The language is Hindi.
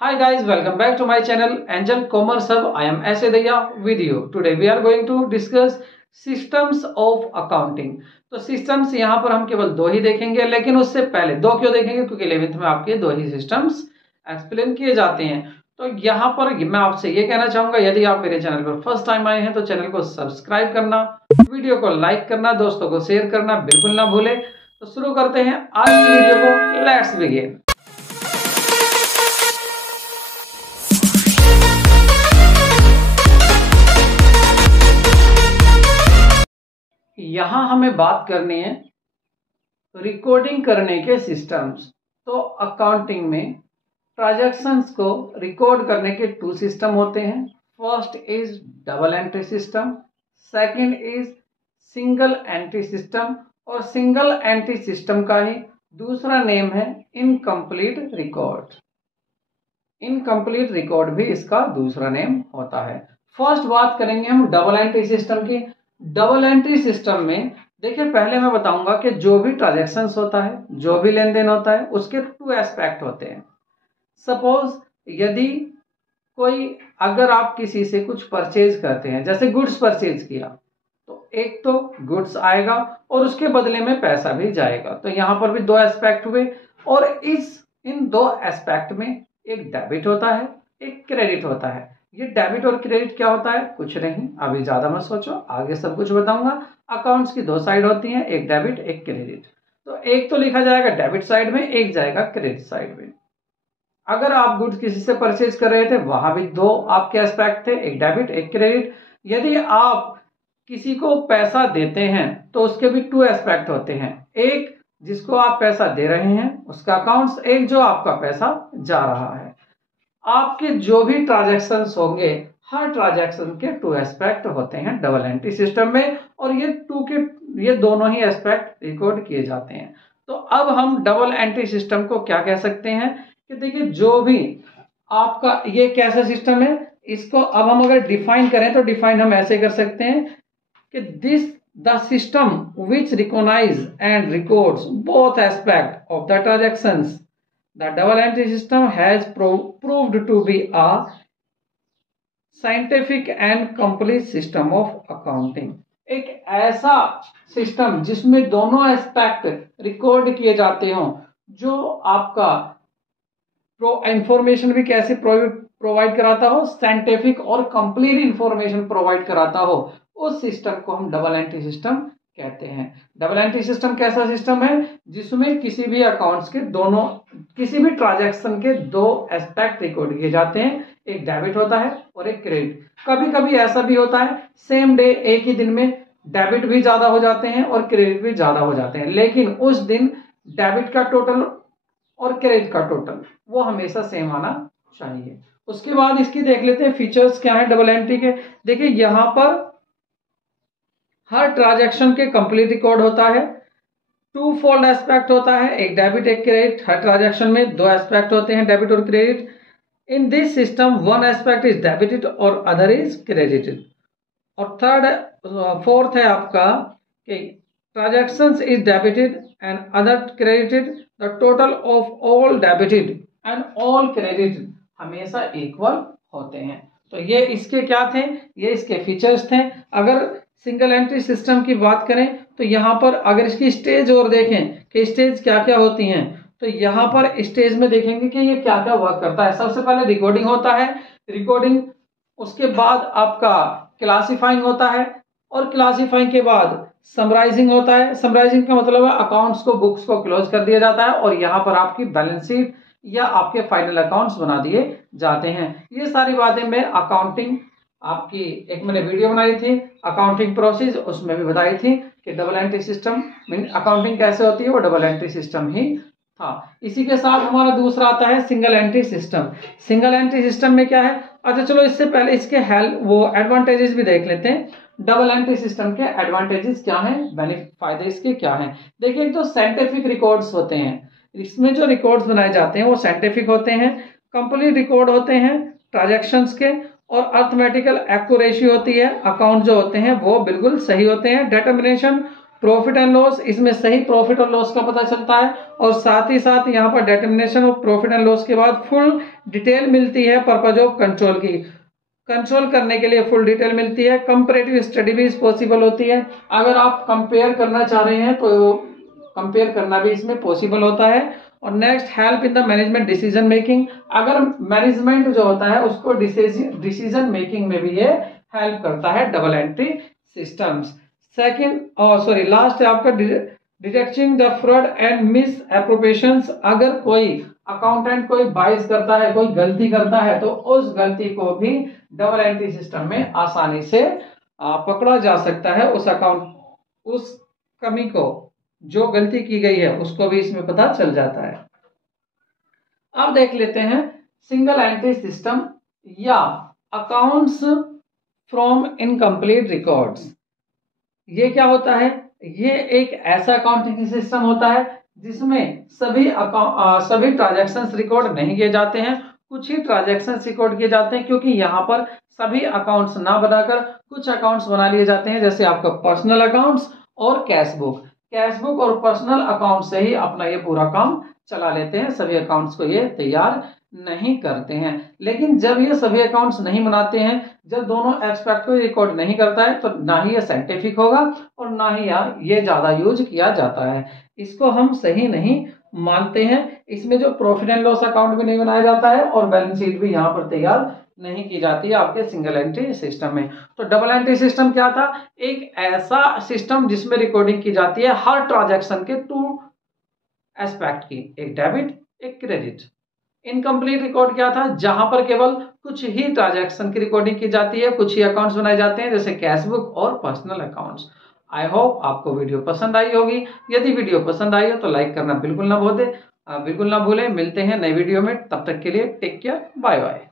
Hi guys, welcome back to my channel Angel Commerce Hub. I am S. Edaya with you. Today we are going to discuss systems of accounting. तो systems यहाँ पर हम केवल दो ही देखेंगे, लेकिन उससे पहले दो क्यों देखेंगे, क्योंकि 11th में आपके दो ही systems एक्सप्लेन किए जाते हैं। तो यहाँ पर मैं आपसे ये कहना चाहूंगा, यदि आप मेरे चैनल पर फर्स्ट टाइम आए हैं तो चैनल को सब्सक्राइब करना, वीडियो को लाइक करना, दोस्तों को शेयर करना बिल्कुल ना भूले। तो शुरू करते हैं आज की वीडियो को। Let's begin. यहां हमें बात करनी है रिकॉर्डिंग करने के सिस्टम्स। तो अकाउंटिंग में ट्रांजैक्शंस को रिकॉर्ड करने के टू सिस्टम होते हैं। First is double entry system, second is single entry system, और सिंगल एंट्री सिस्टम का ही दूसरा नेम है इनकम्प्लीट रिकॉर्ड। इनकम्प्लीट रिकॉर्ड भी इसका दूसरा नेम होता है। फर्स्ट बात करेंगे हम डबल एंट्री सिस्टम की। डबल एंट्री सिस्टम में देखिए, पहले मैं बताऊंगा कि जो भी ट्रांजैक्शंस होता है, जो भी लेन देन होता है, उसके टू एस्पेक्ट होते हैं। सपोज यदि कोई, अगर आप किसी से कुछ परचेज करते हैं, जैसे गुड्स परचेज किया, तो एक तो गुड्स आएगा और उसके बदले में पैसा भी जाएगा। तो यहां पर भी दो एस्पेक्ट हुए, और इन दो एस्पेक्ट में एक डेबिट होता है, एक क्रेडिट होता है। ये डेबिट और क्रेडिट क्या होता है? कुछ नहीं, अभी ज्यादा मत सोचो, आगे सब कुछ बताऊंगा। अकाउंट्स की दो साइड होती हैं, एक डेबिट एक क्रेडिट। तो एक तो लिखा जाएगा डेबिट साइड में, एक जाएगा क्रेडिट साइड में। अगर आप गुड्स किसी से परचेज कर रहे थे, वहां भी दो आपके एस्पेक्ट थे, एक डेबिट एक क्रेडिट। यदि आप किसी को पैसा देते हैं तो उसके भी टू एस्पेक्ट होते हैं, एक जिसको आप पैसा दे रहे हैं उसका अकाउंट्स, एक जो आपका पैसा जा रहा है। आपके जो भी ट्रांजैक्शंस होंगे, हर ट्रांजैक्शन के टू एस्पेक्ट होते हैं डबल एंट्री सिस्टम में, और ये दोनों ही एस्पेक्ट रिकॉर्ड किए जाते हैं। तो अब हम डबल एंट्री सिस्टम को क्या कह सकते हैं कि देखिए, जो भी आपका ये कैसा सिस्टम है, इसको अब हम अगर डिफाइन करें तो डिफाइन हम ऐसे कर सकते हैं कि this the system which recognise and records both aspect of the transactions, the double entry system has proved to be a scientific and complete system of accounting। एक ऐसा सिस्टम जिसमें दोनों एस्पेक्ट रिकॉर्ड किए जाते हों, जो आपका इंफॉर्मेशन भी कैसे प्रोवाइड कराता हो, साइंटिफिक और कंप्लीट इंफॉर्मेशन प्रोवाइड कराता हो, उस सिस्टम को हम डबल एंट्री सिस्टम कहते हैं। डबल एंट्री सिस्टम कैसा सिस्टम है? जिसमें किसी भी अकाउंट्स के दोनों, किसी भी ट्रांजैक्शन के दो एस्पेक्ट रिकॉर्ड किए जाते हैं, एक डेबिट होता है और एक क्रेडिट। कभी कभी ऐसा भी होता है, सेम डे एक ही दिन में डेबिट भी ज्यादा हो जाते हैं और क्रेडिट भी ज्यादा हो जाते हैं, लेकिन उस दिन डेबिट का टोटल और क्रेडिट का टोटल वो हमेशा सेम आना चाहिए। उसके बाद इसकी देख लेते हैं फीचर्स क्या है डबल एंट्री के। देखिए, यहां पर हर ट्रांजैक्शन के कंप्लीट रिकॉर्ड होता है, टू फोल्ड एस्पेक्ट होता है, एक डेबिट एक क्रेडिट। हर ट्रांजैक्शन में दो एस्पेक्ट होते हैं, डेबिट और credit. In this system one aspect is debited और अदर इज क्रेडिटेड। और फोर्थ है आपका कि transactions is debited and other credited, the total of all debited and all credited हमेशा इक्वल होते हैं। तो ये इसके क्या थे? ये इसके फीचर्स थे। अगर सिंगल एंट्री सिस्टम की बात करें तो यहाँ पर अगर इसकी स्टेज और देखें कि स्टेज क्या क्या होती हैं, तो यहाँ पर स्टेज में देखेंगे कि ये क्या क्या वर्क करता है। सबसे पहले रिकॉर्डिंग होता है, रिकॉर्डिंग, उसके बाद आपका क्लासिफाइंग होता है, और क्लासिफाइंग के बाद समराइजिंग होता है। समराइजिंग का मतलब है अकाउंट्स को, बुक्स को क्लोज कर दिया जाता है, और यहाँ पर आपकी बैलेंस शीट या आपके फाइनल अकाउंट्स बना दिए जाते हैं। ये सारी बातें मैं अकाउंटिंग आपकी एक मैंने वीडियो बनाई थी अकाउंटिंग प्रोसेस, उसमें भी बताई थी कि double entry system mean accounting कैसे होती है, वो डबल एंट्री सिस्टम ही था। इसी के साथ हमारा दूसरा आता है single entry system. Single entry system में क्या है? अच्छा चलो, इससे पहले इसके वो एडवांटेजेस भी देख लेते हैं। डबल एंट्री सिस्टम के एडवांटेजेस क्या हैं, फायदे इसके क्या हैं। देखिए, एक तो साइंटिफिक रिकॉर्ड्स होते हैं, इसमें जो रिकॉर्ड्स बनाए जाते हैं वो साइंटिफिक होते हैं, कंप्लीट रिकॉर्ड होते हैं ट्रांजैक्शंस के, और अर्थमेटिकल एक्यूरेसी होती है, अकाउंट जो होते हैं वो बिल्कुल सही होते हैं। डिटर्मिनेशन प्रॉफिट एंड लॉस, इसमें सही प्रॉफिट और लॉस का पता चलता है और साथ ही साथ यहाँ पर determination of profit and loss के बाद फुल डिटेल मिलती है पर्पज ऑफ कंट्रोल की। कंट्रोल करने के लिए फुल डिटेल मिलती है। कंपैरेटिव स्टडी भी पॉसिबल होती है। अगर आप कंपेयर करना चाह रहे हैं तो कंपेयर करना भी इसमें पॉसिबल होता है। और next, help in the management decision making. अगर मैनेजमेंट जो होता है उसको डिसीजन मेकिंग में भी ये हेल्प करता है डबल एंट्री सिस्टम्स। लास्ट है आपका detecting the fraud and misappropriations. अगर कोई अकाउंटेंट कोई बाइस करता है, कोई गलती करता है, तो उस गलती को भी डबल एंट्री सिस्टम में आसानी से पकड़ा जा सकता है। उस कमी को, जो गलती की गई है, उसको भी इसमें पता चल जाता है। अब देख लेते हैं सिंगल एंट्री सिस्टम या अकाउंट्स फ्रॉम इनकम्प्लीट रिकॉर्ड्स। ये क्या होता है? ये एक ऐसा अकाउंटिंग सिस्टम होता है जिसमें सभी ट्रांजैक्शंस रिकॉर्ड नहीं किए जाते हैं, कुछ ही ट्रांजैक्शंस रिकॉर्ड किए जाते हैं, क्योंकि यहाँ पर सभी अकाउंट्स ना बनाकर कुछ अकाउंट्स बना लिए जाते हैं, जैसे आपका पर्सनल अकाउंट्स और कैशबुक और पर्सनल अकाउंट से ही अपना ये पूरा काम चला लेते हैं। सभी अकाउंट्स को ये तैयार नहीं करते हैं। लेकिन जब ये सभी अकाउंट्स नहीं बनाते हैं, जब दोनों एस्पेक्ट को रिकॉर्ड नहीं करता है, तो ना ही ये साइंटिफिक होगा और ना ही ये ज्यादा यूज किया जाता है। इसको हम सही नहीं मानते हैं। इसमें जो प्रॉफिट एंड लॉस अकाउंट भी नहीं बनाया जाता है और बैलेंस शीट भी यहाँ पर तैयार नहीं की जाती है आपके सिंगल एंट्री सिस्टम में। तो डबल एंट्री सिस्टम क्या था? एक ऐसा सिस्टम जिसमें रिकॉर्डिंग की जाती है हर ट्रांजैक्शन के 2 एस्पेक्ट की, एक डेबिट एक क्रेडिट। इनकम्प्लीट रिकॉर्ड क्या था? जहां पर केवल कुछ ही ट्रांजैक्शन की रिकॉर्डिंग की जाती है, कुछ ही अकाउंट्स बनाए जाते हैं, जैसे कैशबुक और पर्सनल अकाउंट्स। आई होप आपको वीडियो पसंद आई होगी। यदि वीडियो पसंद आई हो तो लाइक करना बिल्कुल ना भूलें। मिलते हैं नए वीडियो में, तब तक के लिए टेक केयर, बाय बाय।